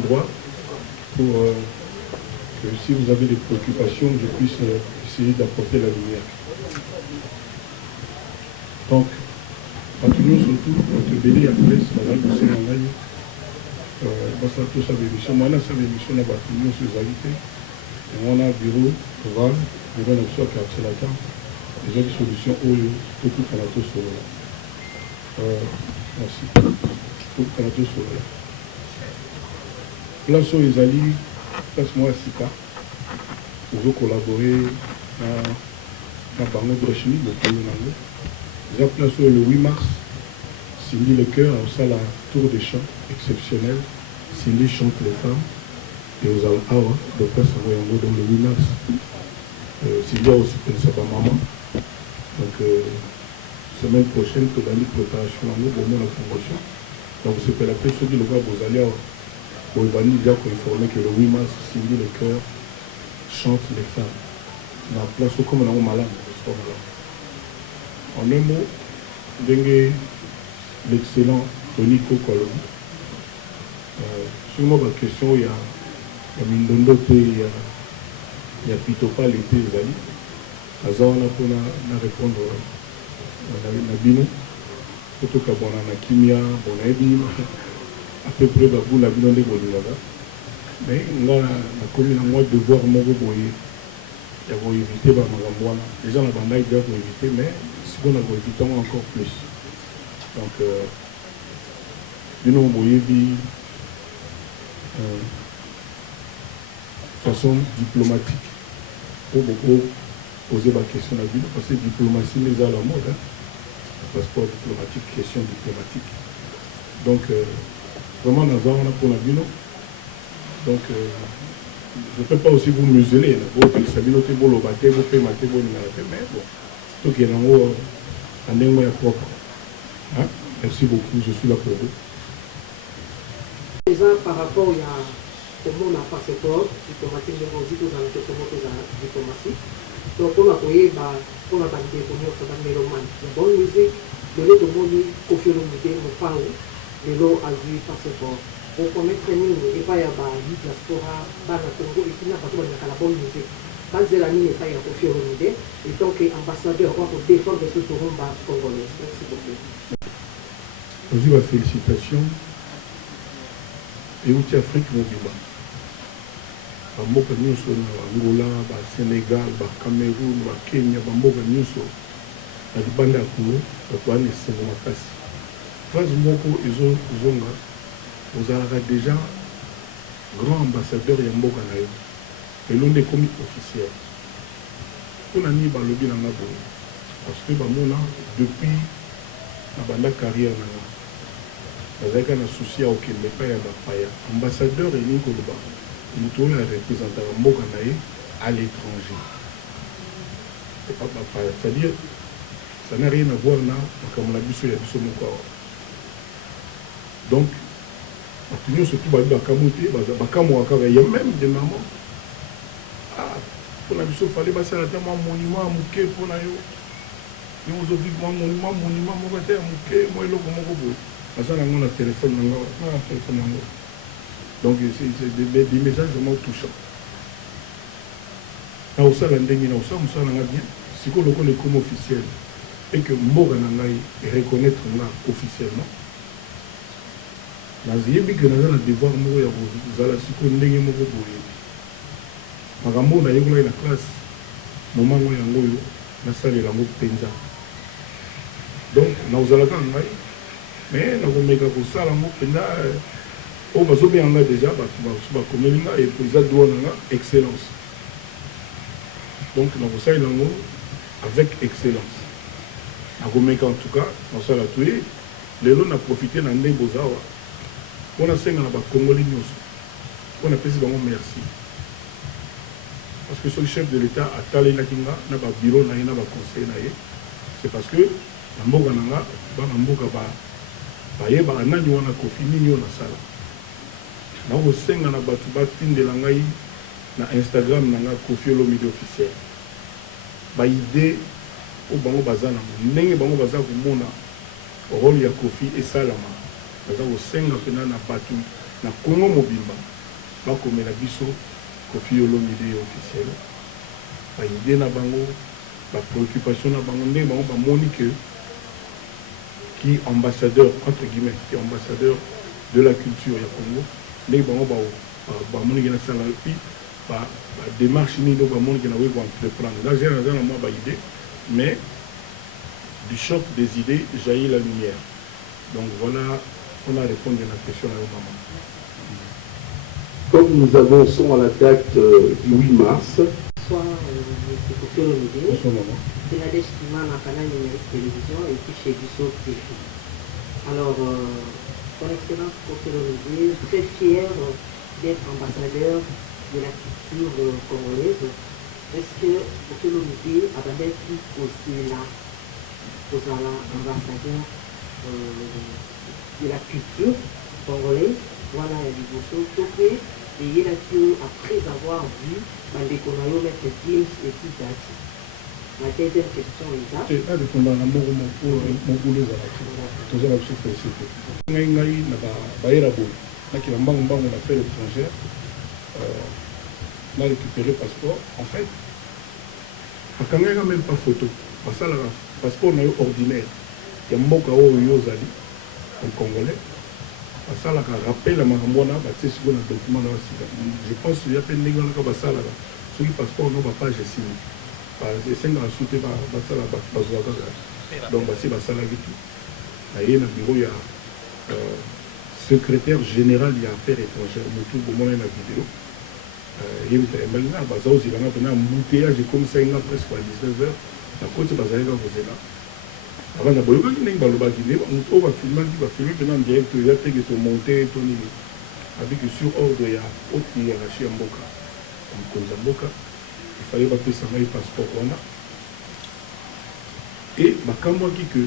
endroit pour que si vous avez des préoccupations, je puisse essayer d'apporter la lumière. Donc, Patounou surtout, notre bébé à presse, madame de Sénangaï, parce que tout ça émission, moi, ça émission à Patounou sur les invités. On a un bureau, oral, bureau de soie quartier latin, déjà des solutions OYO, tout le Canada sur merci. Tout le Canada sur place où ils allaient, place moi à Sika, pour collaborer dans Bango de Chimie, le pays de l'anglais. Déjà place où le 8 mars, Cindy Le Cœur, on sait la tour des chants exceptionnelle. Cindy chante les femmes. Et aux Awa, de place à Moyango, dans le 8 mars. Cindy a aussi pensé à maman. Donc, semaine prochaine, pour la préparation, au moins la promotion. Donc, c'est pour la personne qui le voit, vous allez au Ivani, il y a informé que le 8 mars, Cindy Le Cœur chante les femmes. Dans la place où, comme on a un malade, en un mot, l'excellent Tonico Kolombi. Sur ma question, il y a Mindondo, il y a Pitopa, l'été, les amis. Azana pour répondre à Bino. Surtout qu'à Bonana Kimia, Bonaïdi, à peu près Babou, la Bino de Bolivara. Mais là, on a commis un mois de devoir mon boyer. Il y a éviter Bamagamboana. Les gens, la bandaille doivent éviter, mais si on a évité encore plus. Donc, Bino Boyebi, façon diplomatique, pour beaucoup poser la question à Bino, parce que diplomatie n'est à la mode. Hein. Passeport diplomatique, question diplomatique. Donc, vraiment, nous avons pour la Bino. Donc, je ne peux pas aussi vous museler. Vous pouvez savoir que vous pouvez vous pouvez mater, vous pouvez mais bon. Donc, il y a un endroit propre. Hein? Merci beaucoup, je suis là pour vous. Déjà, par rapport à comment on a passeport diplomatique, on dit que vous avez comment diplomatie. Donc, on a trouvé, on a validé pour nous, ça va être la bonne musique, de l'autre monde, Kofi Olomide, nous parlons, de l'eau a vu passeport. Pour connaître nous, et pas y a la diaspora, dans le Congo, et qui n'a pas la bonne musique. Parce que la ligne n'est pas y a Kofi Olomide, et donc ambassadeur, on va défendre ce tournoi congolais. Merci beaucoup. Bonjour, félicitations. Et où Afrique, mon bilan. Bamboka nyonso na Angola, ba Sénégal, ba Cameroun, ba Kenya, bamboka nyonso na libanda ya Congo, bato wana esengo makasi. Phase moko ezonga, ozalaka déjà grand ambassadeur ya mboka na yo. Elonde komi officiel. Mpona nini balobi na nga boye? Parce que bamona depuis na banda carrière na nga. Bazalaka na souci ya okende epai ya bapaya. Ambassadeur elingi koloba. Nous trouvons un représentant à l'étranger. C'est-à-dire, ça n'a rien à voir là, comme on a vu sur les bisous. Donc, nous surtout il y a même des mamans. Ah, pour la bisou, il fallait passer à la table, un monument, un mouquet pour la yo. Nous avons vu un monument, un mouquet, moi, il y a un téléphone. Donc, c'est des messages vraiment touchants. Là, on sait bien, si on le connaît comme officiel, et que Moganangaï reconnaître officiellement, nous avons devoir mourir à la seconde. Magambo na yego la classe, moment où yango na salle la mot penza. Donc, nous allons gagner, mais nous allons mettre au salle la mot penza. On va bien déjà, et puis ça doit excellence. Donc, nous allons avec excellence. Nous en tout cas, nous allons tuer. Les gens ont profité d'un des beaux-arts. On a fait un Congolais. On a fait merci. Parce que ce chef de l'État a talé la kinga, n'a pas bureau, n'a pas conseil. C'est parce que la mboga n'a pas de mboga ba yeba anani wana kofi nini na sala. Na osenga na batu batindela ngai na Instagram na nga Kofi Olomide officiel. Ba idée o bango bazana ndenge bango baza komona rôle ya Kofi esalama. Baza osenga pena na batu na Congo mobimba bakomela biso Koffi Olomide officiel baide na bango préoccupation na bango ndenge bango bamoni qui ambassadeur entre guillemets qui ambassadeur de la culture ya Congo ndenge bango bamoni na sala puis démarche nino bamoni na we entreprendre là j'ai na moi idée mais du choc des idées jaillit la lumière. Donc voilà, on a répondu à la question à maman. Comme nous avançons à la date du 8 mars, Soit Koffi Olomide, c'est la destination à canal numérique télévision et puis chez Bissot TV. Alors, son excellence Koffi Olomide, très fier d'être ambassadeur de la culture congolaise. Est-ce que Koffi Olomide a d'être aussi là, ambassadeur de la culture congolaise? Voilà, il y a des choses qui et il a pu, après avoir vu Bandekonayo mettre James et puis Dati. La deuxième question est là. C'est pas de combat à mon boulot à la tout ça, c'est ngai na baira bo na ki mbangu mbangu na affaires étrangères na récupérer passeport en fait akanga même pas photo parce que passeport na ordinaire ya mboka oyo zali en congolais basalaka rappel ya makambo wana batie sikoyo na document na basika. Je pense ya mpe ndenge wanaka basalaka soki passeport no bapage esili esengaka su te basala bazwa kaka donc basi basalaki tu naye na bureau ya secrétaire général ya affaires étrangères motu bomona na vidéo yebita emelinga baza ozilanga mpena embouteillage ekomisainga presque à 19h nakoti bazalaka kozela avant na boyokaki ndenge balobaki nde moto oyo bafilme mpena en direct ya teke tomonte to nini avec sur ordre ya haute hiérarchie ya mboka mokonzi ya mboka ifallait bapesa ngai passeport wana et bakambwaki que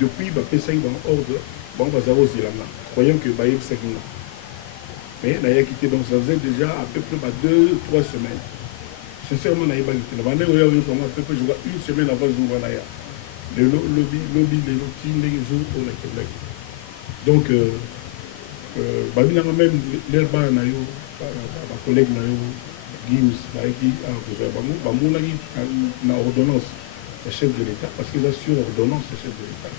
depuis bapesaki bango ordre bango bazala kozelanga croyant que bayebisaki nga mais nayaki te donc ça faisait déjà à peu près 2-3 semaines sincèrement nayebaki te na bandenge oyo oyokango à peu près jour une semaine avant jour wana ya lelo lobi lelo ti ndenge jour oyo nakendaki donc babinanga même leur bana na yo bacollègue na yo Gims bayaki kozwa bango bamonaki na ordonnance ya chef de l'état parce que eza sur ordonnance ya chef de l'état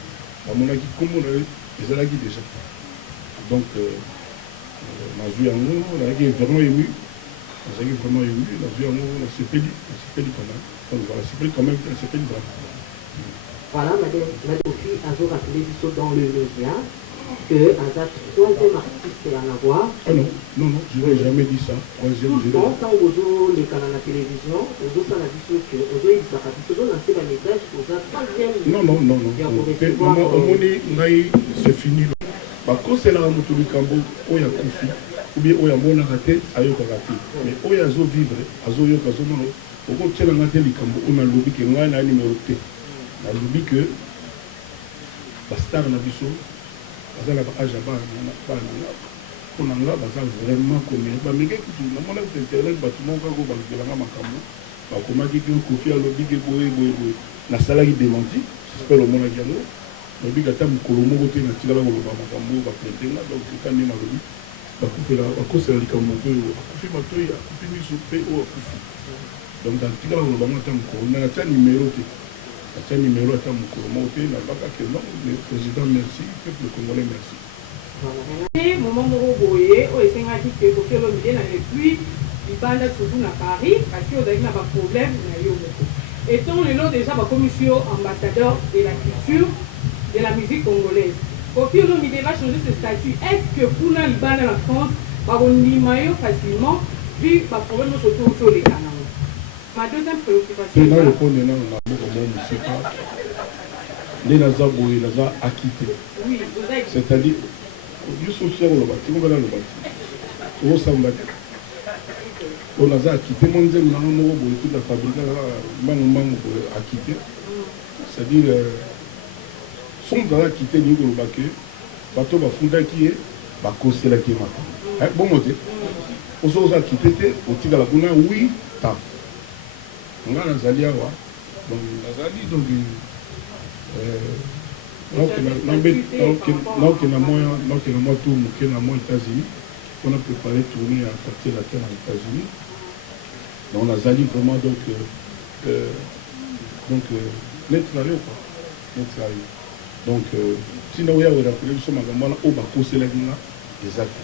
bamonaki kombo na yo ezalaki déjà donc nazwi yango nazalaki vraiment ému nazwi yango nasepeli quand même donc voilà sepeli quand même nasepeli vraiment. Voilà, Madame Koffi a rappelé dans le média que Azat, troisième artiste à la voix. Ah non, je n'ai jamais dit ça. Troisième, tout le temps, quand vous avez les canaux à la télévision, vous avez la vision que vous avez lancé un message pour la troisième. Non, c'est fini. Par contre, c'est là où tout le cambo, où il y a Koffi, ou bien où il y a mon arrêté, à Yokarati. Mais où il y a Zo vivre, à Zo Yokazono, au contraire, on a dit le cambo, on a lobby qui est un numéro T. On a lobby que la star na biso bazala ba age ba na nga baza vraiment comme ba meke kutu na mona ku internet ba tout monde ko ba kelanga makambo ba komaki que Koffi alobi ke boye na sala ki démenti j'espère le mona dialo lobi kata mukolo moko te na tikala ko ba makambo ba pretenga donc quand ni malobi ba kupela ba kosela likambo ko Koffi matoyi Koffi miso pe o Koffi donc dans tikala ko ba mata mukolo na ta numéro te c'est un numéro à mon côté, n'a pas que non, le président merci, le peuple congolais merci. Voilà. Moment où vous voyez, au Sénégal, que Koffi Olomide n'a plus du bande surtout à Paris, parce qu'il y a un problème. Étant le lot déjà la commission ambassadeur de la culture, de la musique congolaise. Koffi Olomide va changer ce statut. Est-ce que pour nous, dans la France, on y facilement, vu le problème surtout sur les canaux? Ma deuxième préoccupation. C'est là le point de l'an, on a beaucoup de musique. Les Nazabou et Naza acquitté. Oui, vous avez. C'est-à-dire, juste au ciel, on va tu vas dans le bâtiment. Au Sambati. On a acquitté, mon Dieu, on a toute la fabrique, mangue pour acquitter. C'est-à-dire, son dans la quitté, nous, le baquet, bateau va fonder qui est, va causer la qui est bon, moté. On s'est quitté, au tigre la bouna, oui, tant. On a nazali awa donc nazali donc Donc, il y a moins tout, il y a moins États-Unis. On a préparé tourner à quartier latin aux États-Unis. Donc, on a zali vraiment net sérieux quoi. Net sérieux. Donc, si nous avons rappelé, nous sommes au Bako Séléguina, des actes.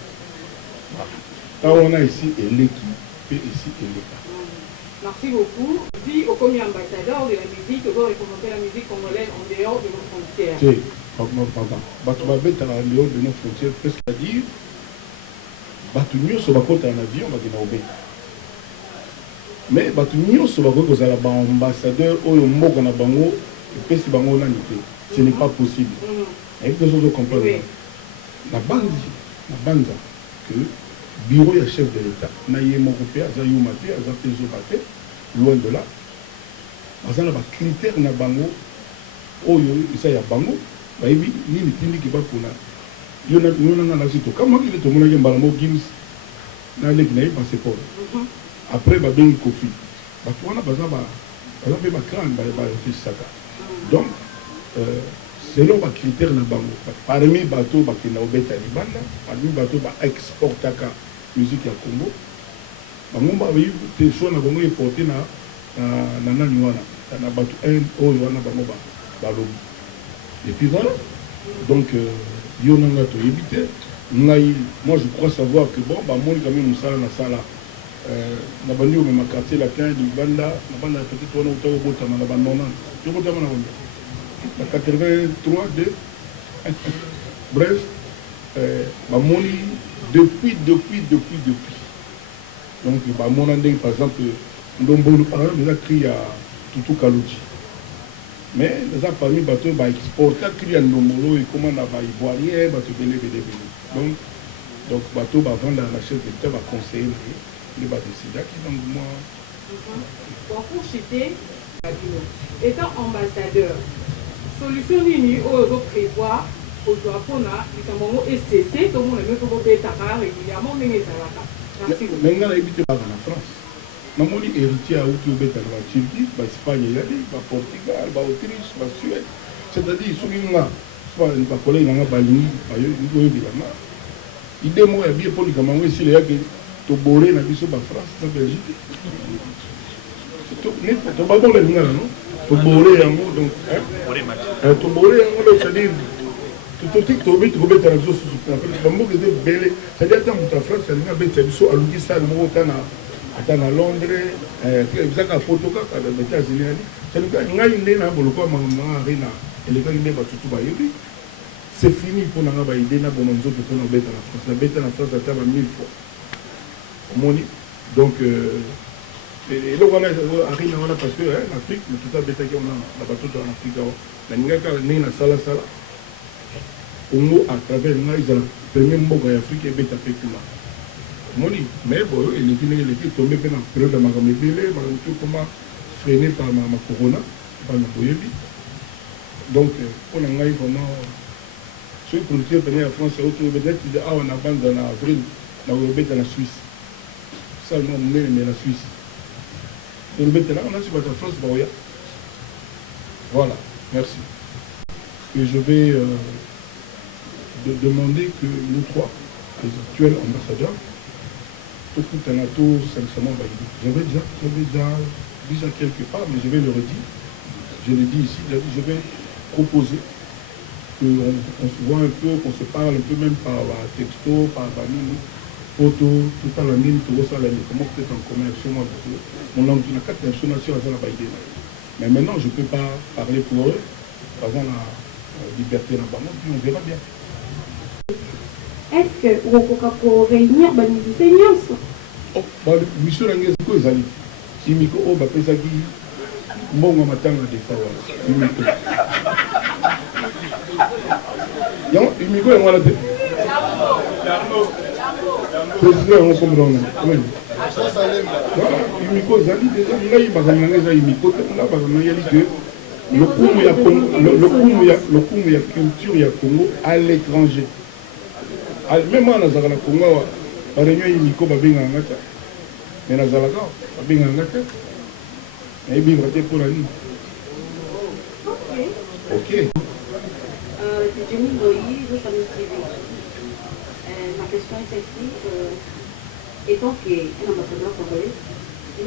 Là, on a ici l'équipe et ici l'État. Merci beaucoup. Dit au commis ambassadeur de la musique, vous recommander la musique congolaise en dehors de nos frontières. Oui, pardon. Batubabet en dehors de nos frontières, presque à dire, Batunio se bakota en avion, Bakinaobe. Mais Batunio se bakota aux ambassadeurs, au Moko na Bango, et puis si Bango n'anité. Ce n'est pas possible. Et que les autres comprennent. La bande, que bureau et chef de l'État, naïe Mokopé, Azayou Maté, Azapezo Baté, loin de là, Azana ba critère na bango, oyo, isa ya bango, ba ebi, ni tindi ki ba pona. Yo na na sito, kama ki to mona ke mbalamo gims na leki na ba passeport. Après ba bengi kofi. Ba twana baza pe ba crâne ba office saka. Donc selon les critères na bango, parmi bateaux qui na obeta libanda, parmi bateaux ba exportaka musique ya Congo, bango ba yi te so na bango importer na nani wana, na bateau un oyo wana bango ba lobi. Et puis voilà. Donc yo nanga to éviter. Moi je crois savoir que bon ba moni quand même musala na sala na bandi au même quartier la plein libanda, na banda peut-être on auto bota na bandona. Yo bota na banda. La 83, 2. Bref, Bamoni, depuis. Donc, Bamoni, par exemple, Ndombolo, par exemple, il a crié à Toutou Kalouchi. Mais, les a parmi bateaux, exporter, crié à Ndombolo, et comment on a ivoirien, bateau béné. Donc, bateau, vendre à la chef de l'État, va conseiller les bateaux. C'est là qui, donc, moi. Pour citer, étant ambassadeur, solution nini oyo prévoir kozwa mpona likambo yango esese tomona mpe kobobetaka régulièrement ndenge ezalaka. Mais nga nayebi te baka na France namoni héritier auti obeta na baturquie baespagne eyali baportugal baautriche basuède c'est-à-dire soki nga bakolege nanga balingi oyobilanga ide moko ya bie mpo likambo yango esila eyaki tobore na biso bafrance na belgique tobabole lingana no tobore yango donc tobore yango donc c'est-à-dire tobi tokobeta na biso susu bamboka eza ebele c'est-à-dire ata moto ya france alingi abetisa biso aluki sale moko ata na londres ezaka poto kaka na états-unis ali c'est-à-dire ngai nde na boloko ya makambo nanga ari na elekaki nde batutu bayebi c'est fini mpo nanga baide na boma nzoto mpona obeta na france nabeta na france ata ba 1000 fois omoni donc eloko wana ari na wana parce que en afrique motutu abetaki wana na batoto en afrique awa nalingaki kaka ndenge nasalasala Congo à travers ngai ezala premier mboka ya afrique ebeta mpe kuna omoni mais boyo eleki ndenge eleki tombe mpe na période ya makambo ebele makambo to koma freiné par corona bana boyebi donc mpo na ngai vraiment soki producteur pene ya france auto peut-être awa na banda na avril na kobeta na suisse salement monene me na suisse elobetela on a si bato ya france baoya voilà merci et je vais demander que nous trois, les actuels ambassadeurs, tout un atout sincèrement validé. J'avais déjà dit ça quelque part, mais je vais le redire. Je l'ai dit ici, je vais proposer qu'on se voit un peu, qu'on se parle un peu même par texto, par photo, tout à la mine, tout ça, comment peut-être en commerce, moi, mon langue, il y a 4 nationalités à la Baïdé. Mais maintenant, je ne peux pas parler pour eux, avant la liberté dans le puis on verra bien. Est-ce que vous pouvez réunir les musiciens? Mission langage ko ezali imiko o bapesaki mbongo matanga de sawa imiko yango imiko yango la te président on comprend oui voilà imiko ezali déjà ngai bazana ngeza imiko te nga bazana yali que le kumu ya culture ya Congo à l'étranger même moi nazala na Congo ba réunion imiko babengaka ngata mais nazalaka babengaka ngata et vivre te pour la nuit. Ok. Jenny Boyi, je suis TV. Ma question est celle-ci. Étant qu'un ambassadeur congolais, il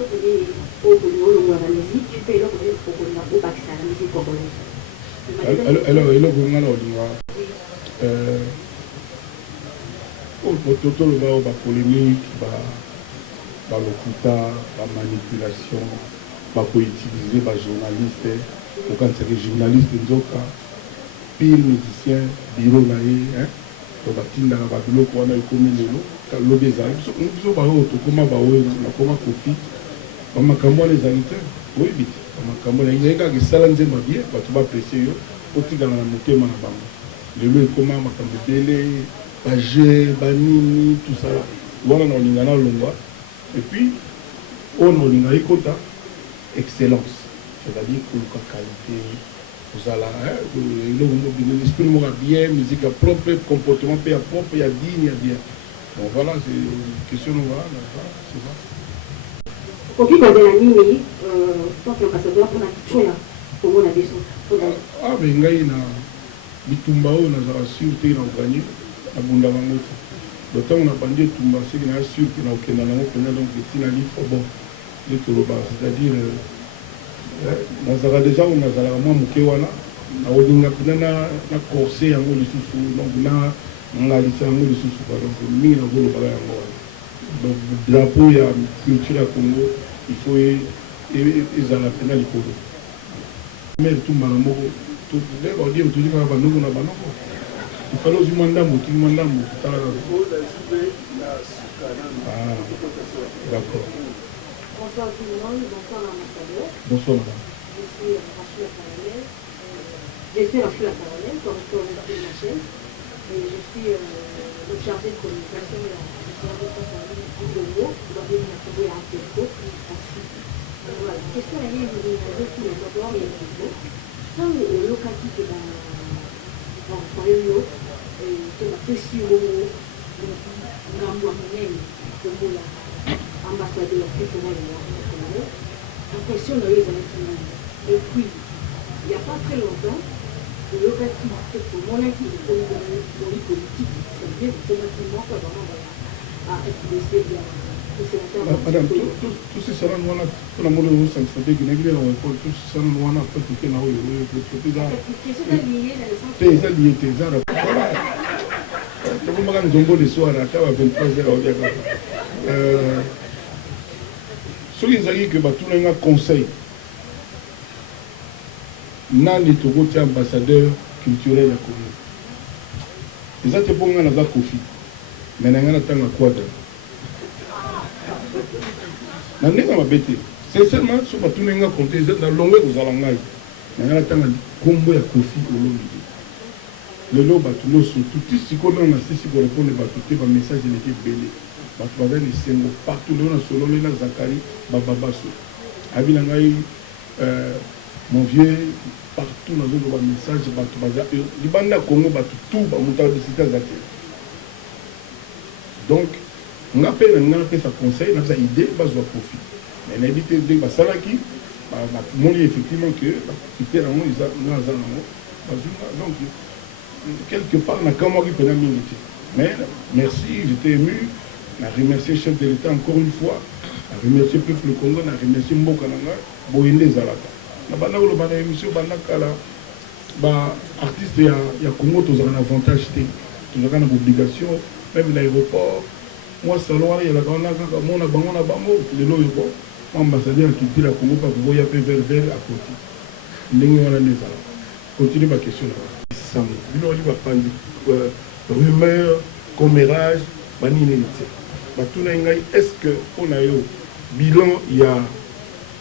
faut que nous la musique, tu fais l'autre pour qu'on ait au Pakistan, la musique congolaise. Alors, la polémique, la locuta, la manipulation, la utiliser les journalistes, quand c'est les journalistes, pile musicien, bureau naïe, batinda na babiloko wana ekomi lelo lobi ezali biso baoyo tokóma baoyo nakóma kofi bamakambo wana ezali te oyebi te bamakambo na ye kaka esala nzemba bien bato bapresie yo otikala na motema na bango lelo ekóma makambo ebele baje banini tosala wana na olinga na longwa epuis oyo na olinga ekota excellence c'est-à-dire koluka qualité ozala l'esprit moko bien musique propre comportement mpe ya propre ya digne ya bien bon voilà c'est question voilà c'est ça okoki kozela nini tant ambassadeur mpona kichoya komona biso ah mais ngai na bitumba oyo nazala sur te na oganye nabunda bango te lotango na bandi etumba seki naa sur te na okenda nango mpenza donc etina lifo bon nde toloba c'est-à-dire nazala déjà oyo nazalaka mwa moke wana naolinga mpena na corse yango lisusu donc na ngalisa yango lisusu donc mingi nazolobaka yango wana donc drapeau ya culture ya Congo il faut ezala mpena likolo mer tumbala moko ndenge baodie otuli kaka banoko na banoko ifale ozwi mwa ndambo otuli mwa ndambo totalaka d'accord. Bonsoir tout le monde, bonsoir l'ambassadeur. Bonsoir madame. Je suis Rachel Parallèle. Je suis Rachel Parallèle, correspondant de ma chaîne. Et je suis le chargé de communication de la famille du Congo. Je dois venir trouver un peu voilà. La question est liée aux tous les d'abord et les niveaux. Quand le locatif est dans le réunion, c'est la question au ambassadeur personnel impression de les et puis il n'y a pas très longtemps le locatif pour mon équipe politique c'est-à-dire que c'est maintenant que vraiment à FDC madame tous ces salons wana mpona mona oyo satisfait kinakile na école tous ces salons wana après toke na oyo te eza lié te eza tokomaka nzongo de soir ata ba 23 heures obiaka soki ezalaki ke batuna nga conseil nani tokotia ambassadeur culturel ya Congo eza te mpo nga naza kofi me na nga natanga quadre na ndenge mabe te sincèrement so batuna nga konte eza na longwe kozala ngai na nga natanga nkombo ya kofi olombi te lelo bato nyonso tuti sikoyo na sisi korépondre bato te bamessage eleki ebele bato baza na esengo partout lelo na sololi na zakari bababaso abi na ngai mon vieux partout nazoloba message bato baza libanda ya Congo bato tout bamoto abisita aza te donc nga mpe na nga napesa conseil napesa idée bazwa profit mais nayebi te ndenge basalaki bamoni effectivement que bakite nango nga aza nango bazwinga donc quelque part nakamwaki mpena mingi te mais merci j'étais ému na remercier chef de l'État encore une fois na remercier peuple Congo na remercier mboka na nga boyende ezalaka na banda koloba na émission banda kala baartiste ya Congo tozalaka na avantage te tozalaka na obligation même na aéroport mwa salon wana yelaka wana kaka mona bango na bango lelo oyo bo ambassadeur ya culture ya Congo bakoboya mpe vers à côté ndenge wana nde ezalaka continue ba question na sango bino wali bapandi rumeur commérage banini te batuna ngai est-ce que mpona yo bilan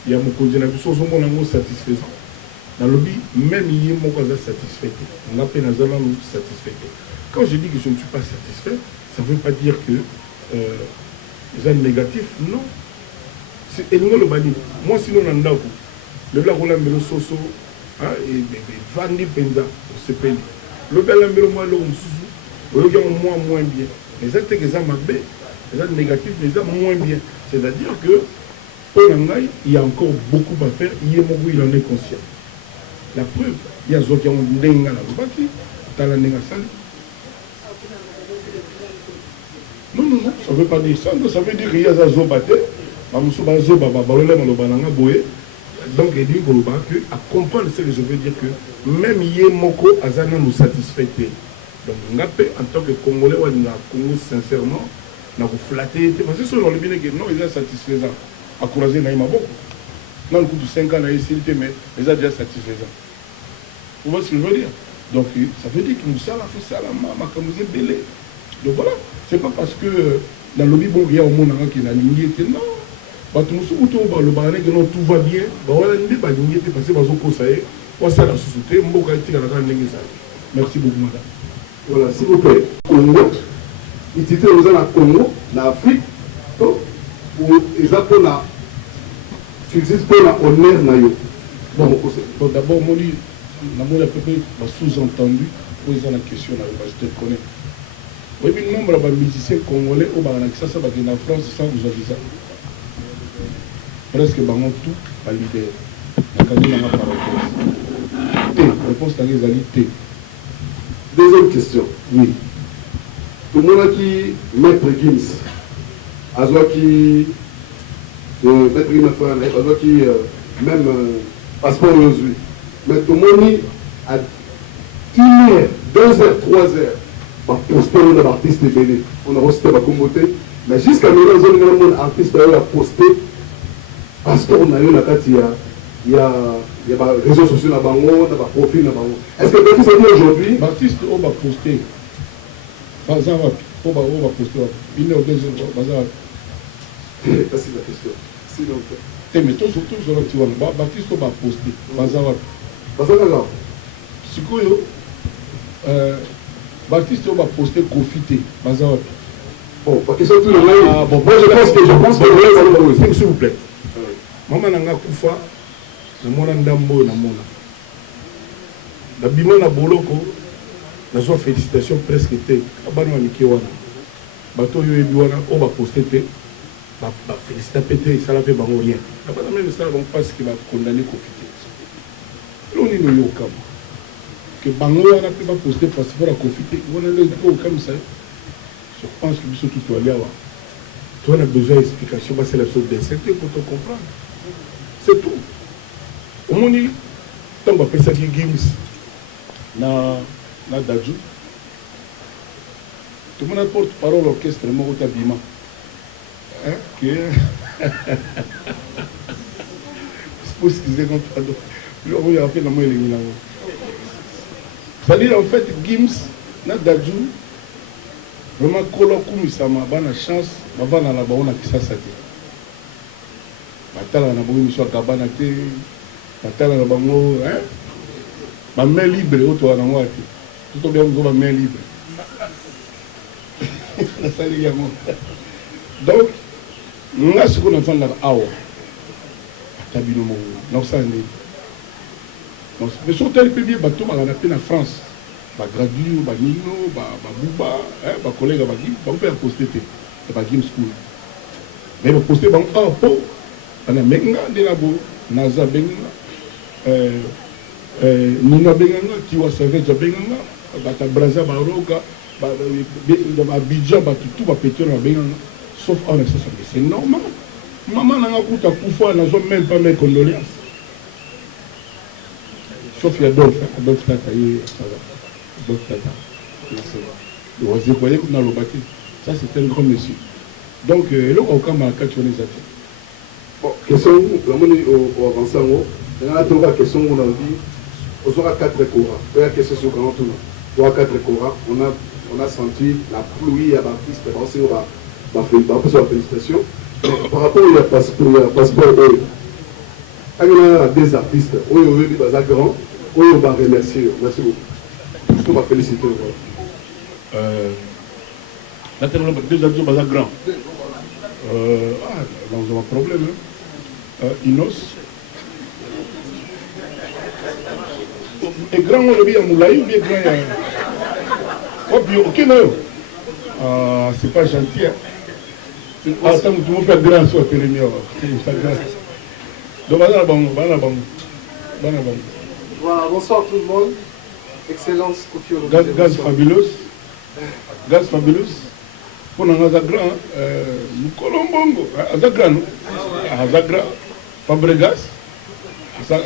ya mokonzi na biso ozomona yango satisfaisant nalobi même ye moko aza satisfait te nga mpe naza nano satisfait te quand je dis que je ne suis pas satisfait ça veut pas dire que eza négatif non elingo loba nini moi sino na ndako lelo akolambela soso vandi mpenza osepeli lobi alambela mwa eloko mosusu oyoki yango moins bien eza teke eza mabe eza négatif mais eza moins bien c'est-à-dire que pour ngai il y a encore beaucoup à faire ye moko il en est conscient la preuve il y a zoki yango ndenge nga nalobaki tala ndenge asali. Non, non, non, ça ne veut pas dire ça. Non, ça veut dire qu'il y a des zoba. Donc, il dit à comprendre ce que je veux dire que même Yemoko Azana nous satisfait. Donc, en tant que Congolais, on a Congo sincèrement, on a flatté. Parce que sur le bien que non, ils sont satisfaisants. À courager, il y a beaucoup. Dans le coup de 5 ans, il y a mais ils sont déjà satisfaisants. Vous voyez ce que je veux dire? Donc, ça veut dire que nous sommes fait ça, belé. Donc voilà, c'est pas parce que dans le lobby, il y a un monde qui n'a ligne, non. Tout va bien, merci beaucoup, madame. Voilà, s'il vous plaît, Congo, utilité aux gens à Congo, en Afrique, où ils appellent la. Tu utilises pour la honneur, Nayo. Bon, d'abord, moi, je sous-entendu, poser la question, je te connais. Oui, mais le nombre de musiciens congolais au Baranakisa, ça va être en France sans vous avez ça. Presque tout, pas l'idée. Réponse à l'égalité. Deuxième question. Oui. Tout le monde qui maître Gims, Azoa qui maître Gims, Azoa qui même passeport aujourd'hui. Mais tout le monde a 1 heure, 2 heures, 3 heures. Poster un artiste béni, on a reçu la communauté, mais jusqu'à maintenant, on a un artiste qui a posté parce qu'on a eu la carte, il y a des réseaux sociaux, il y a des profils. Est-ce que tu sais dire aujourd'hui l'artiste, on va poster, on va poster, 1 heure, 2 heures, ça c'est la question. Sinon, mais tout sur le petit one, l'artiste, on va poster, Bazar. C'est quoi, Baptiste va poster profiter. Bon, parce que c'est tout le monde. Bon, moi je pense que s'il vous plaît. Maman n'a Koufa, na mona ndambo na mona. La bima na boloko, na so félicitations presque été. Abano amiki wana. Bato yo ebi wana o ba poster te. Ba féliciter pété, ça la fait bango rien. Na pas même ça bon parce qu'il va condamner profiter. L'on est no yo kama. Que Bango a pu poster passeport à confiter. On a le go comme ça. Je pense que nous tout aller avoir. Toi, on a besoin d'explications. C'est la chose d'incertitude pour te comprendre. C'est tout. Au moins, tant qu'on appelle ça qui Gims, na Dadju. Tout le monde porte parole l'orchestre, mais au Tabima. Hein? C'est pour ce qu'ils ont pardon. On a fait la moelle là. C'est-à-dire, en fait, Gims, Nadadju, vraiment, Kolokou, Misama, Bana chance, Bavana la Baona qui s'assade. Batala na Bango, Monsieur Gabana, Batala na Bango, hein? Ma main libre, autre à la tout bien, ma main libre. Donc, nous avons ce qu'on entend là, Awa. Tabino, non, ça n'est mais sur tel pays, bateau, on a appelé en France. Gradué, Nino, Bouba, collègue, on peut poster Game School. Mais on poster on a Menga, Denabo, Naza Benga, Nina Benga, Tiwa Savage Benga, Bata Braza Baroka, Abidjan, tout va péter dans Benga, sauf en excès. C'est normal. Maman n'a pas Koufa, n'a même pas mes condoléances. Sauf qu'il y a d'autres tata, d'autres tata. Vous voyez qu'on a le bâti. Ça, c'est un grand monsieur. Donc, là, on a un cas sur les affaires. Bon, question, on avance en haut. Il y a une question, on a dit, on aura 4 courants. Il y a une question sur 40 tours. On aura 4 courants. On a senti la pluie à l'artiste, on va faire la félicitation. Par rapport au passeport, il y a des artistes, on va grand, on va remercier. Merci beaucoup. On va féliciter. Là, deux artistes sont grands. Là, on a un problème. Inos. Et grand, on le vit à Moulaï ou bien grand. Oh, bien, ok, non. C'est pas gentil. Attends, tout le monde peut grand sur le télémior. Donc, voilà, Voilà, bonsoir tout le monde. Excellence, Kofi Gaz Fabulous. Gaz Fabulous. Pour nous, Azagra, Colombongo, Azagra, Azagra, Fabregas,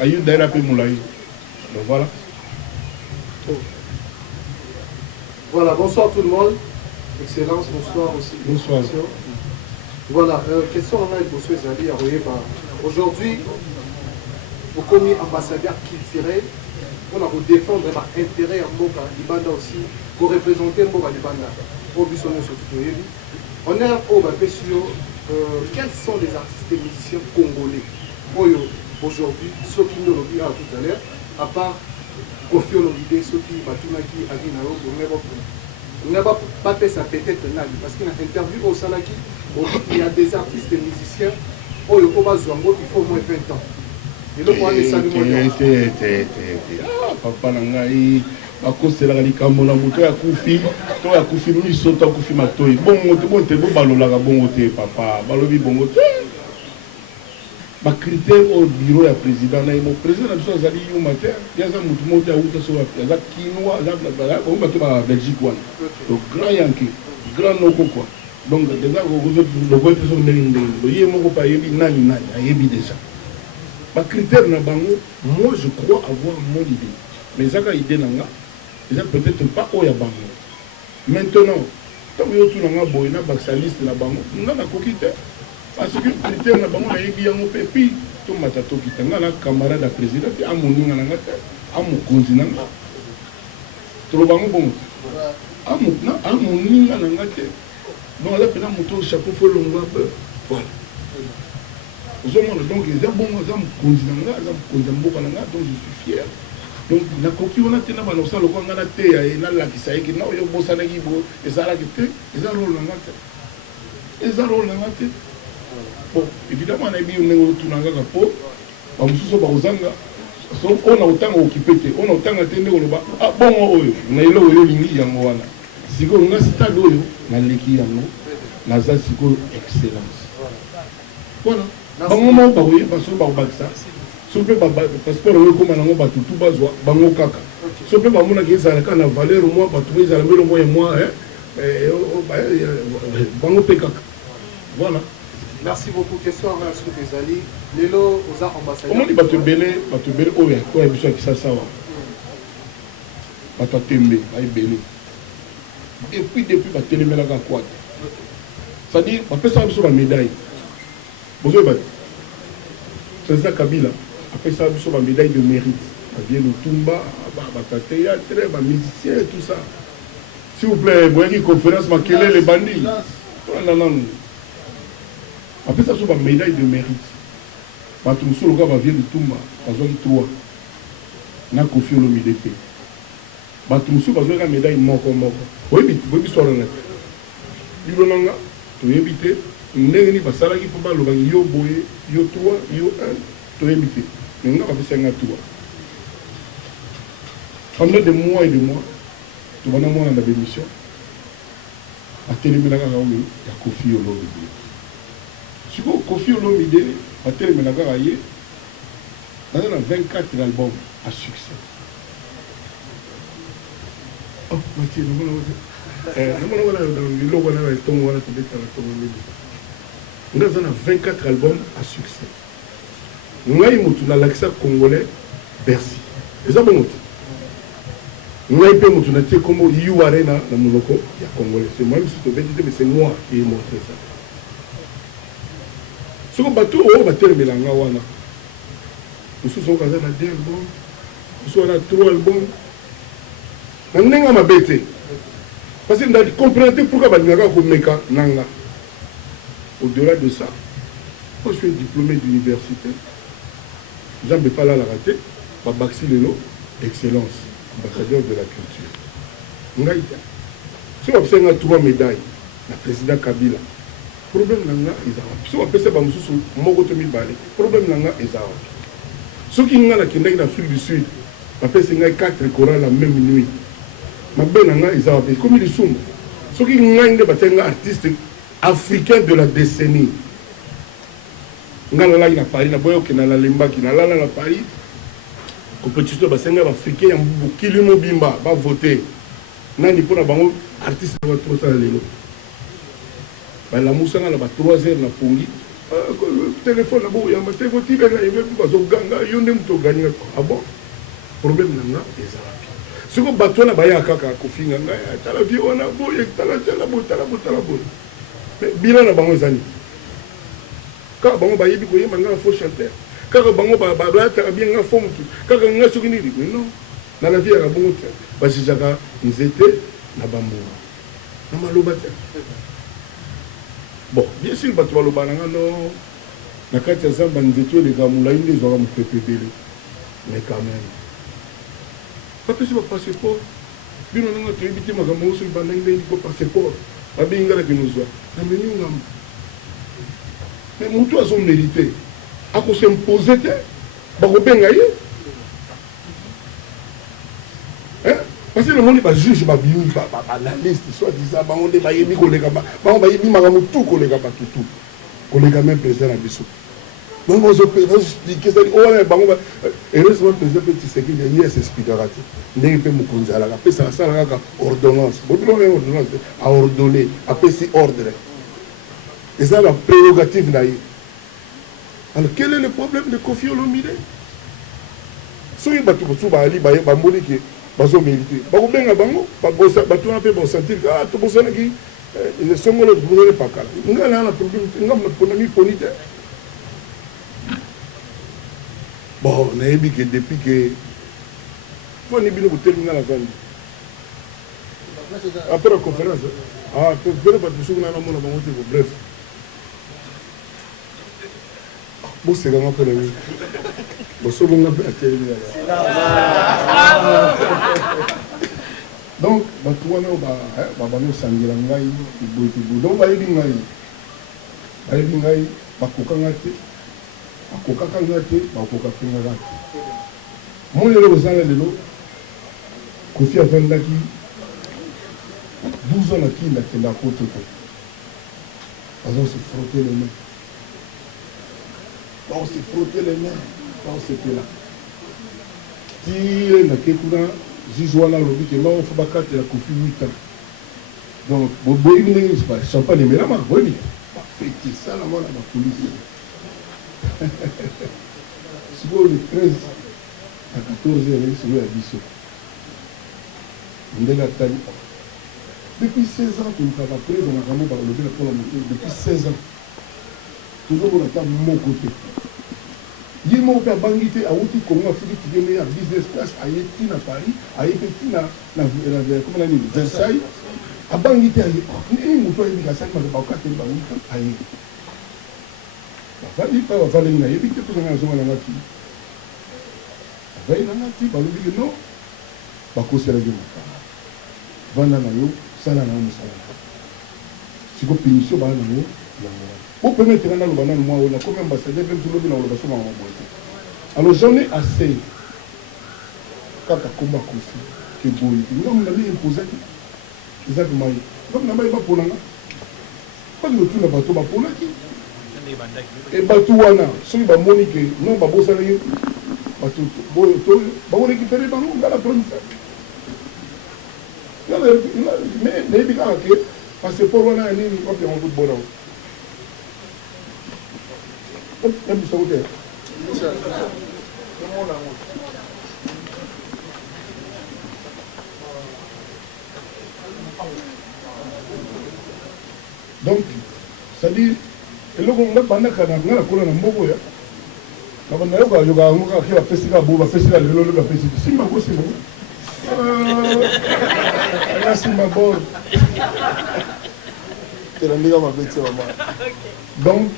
Ayu Daira Moulaï. Donc voilà. Voilà, bonsoir tout le monde. Excellence, bonsoir aussi. Bonsoir. Voilà, question on a avec Bosso Zali à Royeba. Aujourd'hui, vous commis ambassadeur culturel, on a pour défendre l'intérêt en Boka Libanda aussi, pour représenter Boka Libanda. On est au Bapesio, quels sont les artistes et musiciens congolais aujourd'hui, ceux qui nous l'ont dit tout à l'heure, à part Kofi Olomide, ceux qui Batunaki, Aguinao, on n'a pas fait ça peut-être là, parce qu'il y a une interview au Salaki, il y a des artistes et musiciens, il faut au moins 20 ans. Et le point est papa Nangaï, bakosela likambo na moto ya kufi to ya kufi miso to kufi matoi bongo te bo balolaka bongo te papa balobi bongo te ba critère au bureau ya président na mo président na biso azali yo matin yaza mutu moto ya uta so ya kinwa za on ba to ba Belgique wana to grand yanki grand noko quoi donc déjà le vote so ndenge ye moko pa yebi nani ayebi déjà ba critère na bango moi je crois avoir mon idée mais ça idée nanga ils ont peut-être pas au Yabango. Maintenant, quand vous avez un boyna baxaliste na bango, on a coquité. Parce que le critère na bango na yebi yango pepi, to matato kitanga na camarade da président ti amuninga na ngata, amu konzinanga. To bango bon. Amu na amuninga na ngata. Non là pena moto chapeau folonga voilà. Vous avez donc ils ont bon azam konzinanga, azam konzamboka na ngata, donc je suis fier. Donc, na koki on a tena ba no salo ko ngana te ya na la kisaiki na yo bosana ki bo ezala ki te ezala rôle ngate ezala rôle ngate bon évidemment na bi on tuna ngaka po ba mususo ba uzanga so on a utanga okipete on a utanga tende ko ba ah bon oyo na ilo oyo lingi yango wana siko nga stade oyo na leki yango na za siko excellence voilà ba mo ba oyo ba so ba baksa sope passeport oyo koma nango bato tu bazwa bango kaka sope bamona ke ezalaka na valeur mwa bato ezala mbelo mwa ya mwa bango mpe kaka voilà. Merci beaucoup. Question à Rassou Bezali. Lelo aux ambassadeurs. Omoni bato ebele oyo ya biso ya kisasa wa bato atembe baebele et puis depuis batelemelaka kwate c'est-à-dire bapesaka biso bamédaille bozoyeba président Kabila après ça, nous sommes en médaille de mérite. Bien le Tumba, le théâtre, les musiciens, tout ça. S'il vous plaît, vous voyez une conférence, quel est les bandits? Non. Après ça, nous sommes en médaille de mérite. Nous sommes en bien le Tumba, nous sommes 3. Nous avons confié le milité. Nous sommes en médaille moko. Oui, vous soyez là. Nous sommes en éviter. Nous sommes en yo boye, yo 3, yo 1, to éviter. Mais on a fait un tour. Pendant des mois et des mois, tu vas dans la démission. À Téléménaga, il y a Kofi Olomide. Si vous Kofi Olomide, à Téléménaga, il y a 24 albums à succès. Oh, Mathieu, on a 24 albums à succès. Nous avons l'accès congolais Bercy. C'est ça bon. Nous avons comme Youarena dans mon loco, il y a congolais. C'est moi qui mais c'est moi qui ai montré ça. Ce qu'on bateau, on va terminer la Ngawana. Nous sommes à 2 albums, nous sommes à 3 albums. Nous sommes à bête. Parce que nous avons compris pourquoi nous avons Nanga. Au-delà de ça, moi je suis diplômé d'université. Vous n'avez pas là la rater. Babaxi Lelo, excellence, ambassadeur de la culture. Ngaïta. Si on observe 3 médailles, la président Kabila, problème nanga est si on appelle ça Bamoussou, Mogotomi Balé, problème nanga est ceux qui n'ont pas en Afrique du Sud, on appelle ça 4 Corans la même nuit. Ma belle nanga est comme ils sont. Ceux qui n'ont pas artiste africain de la décennie. Ngala la Paris, na boyo ki na la lemba ki na la Paris. compétition basenga africain ya mokili mobimba bavote nani mpona bango artiste na batrosala lelo balamusanga na ba 3 heures na pongi téléphone na boyamba te kotilenga yebebi bazoganga yo nde moto oganyinga abo problème na nga ezalaki siko bato wana baya kaka kofinga ngai tala vie wana boye tala boye bila na bango ezani kaka bango bayebi koyemba nga faux chanteur kaka bango balataka bien nga faux motu kaka nga soki nini non na la vie ya bongo te basijaka nzete na bambuma na maloba te bon bien sûr bato baloba na nga no na kati ya zamba nzete oleka molai nde ezwaka mopepe ebele mais quand même bapesi bapasseport bino nanga toyebi te makambo ngo soki bandaki ndenge po passeport babengi nga na kinozwa nameni ngambo mais motu azomérite akos'impose te bakobenga ye parce que namoni bajuge babimi banaliste soit disant bango nde bayebi koleka bango bayebi makambo tu koleka bato tu koleka même président na biso bango bazoexplike ezali owana bango heureusement président mpe tisekedi ye asexplikaka te ndenge mpe mokonzi alaka apesaka asala kaka ordonnance bobino ordonnance aordonne apesi ordre eza la prérogative na ye. Alors quel est le problème de Kofi Olomide? Soki bato kosu baali baye bamboli ke bazo mérité bakobenga bango batuna mpe basentir tobosanaki songolo tobosani pakala nga na problème nga mpona miponi te bon nayebi ke depuis ke poni bino kotelemi nga na vandi après la conférence pele bato mosuku na namona bango te bref bosekanga mpe na mi bosobonga mpe atelemi donc bato wana babandi osangela ngai iboyetiboy donc bayebi ngai bakokanga te bakokaka nga te bakokaka nga te moi lelo kozala lelo Kofi avandaki 12 ans na kini akenda akotoko baza se frotter les mains on se frottait les mains, on s'était là. Tire na kekuna jijouana lobi que non faut pas la Kofi 8 ans. Donc boboy ni pas champagne mais là ma boni. Fêter ça la mort la police. Si vous le 13 à 14 heures c'est la biso. Ndela tali. Depuis 16 ans que nous avons pris dans la gamme par le bien pour la montée depuis 16 ans. Toujours on attend mon côté. Il m'a fait bangiter à outil comment Philippe qui vient à business class à Yeti à Paris, à Yeti à comment on dit Versailles, à bangiter à Yeti. Il m'a fait une cassette, mais pas qu'à tenir à Yeti. Fallait pas faire une Yeti que tout le monde a la fille. Veille la fille, bah lui dit non, bah quoi c'est la gueule. Vanda na yo, ça na musala. Si vous finissez bah na yo. Vous pouvez mettre dans le banane, moi, on a comme ambassadeur, même tout le monde a besoin de alors j'en ai assez. Quand tu as combat Kofi, tu es beau. Nous avons imposé. Exactement. Donc, nous n'avons pas pour l'an. Pas de tout le bateau pour l'an. Et bateau, ceux qui vont moniquer, non, pas beau salaire. Bateau, on récupère les ballons, on va la prendre. Mais, parce que pour l'an, on a un peu de bon. Donc, c'est-à-dire, et là, on a pendant qu'on a la colonne en Mogo, on a eu un festival, un festival, le festival, c'est ma bosse, c'est ma bosse. C'est la meilleure bête, donc,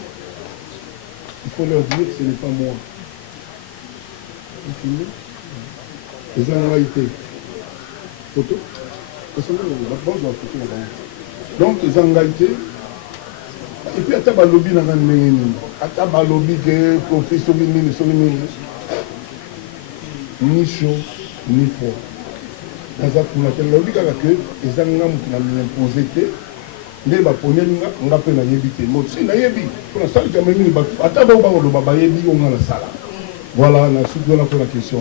il faut leur dire que ce n'est pas moi. Les annualités. Photo. Donc, les annualités. Et puis, à ta balobi, à ta balobi, que Kofi ni chaud, ni froid. Dans un coup, on a dit que les annualités n'ont imposé. Les Japonais n'ont pas pu éviter. Si on a évité, on a salé quand même. Voilà, on a soutenu la question.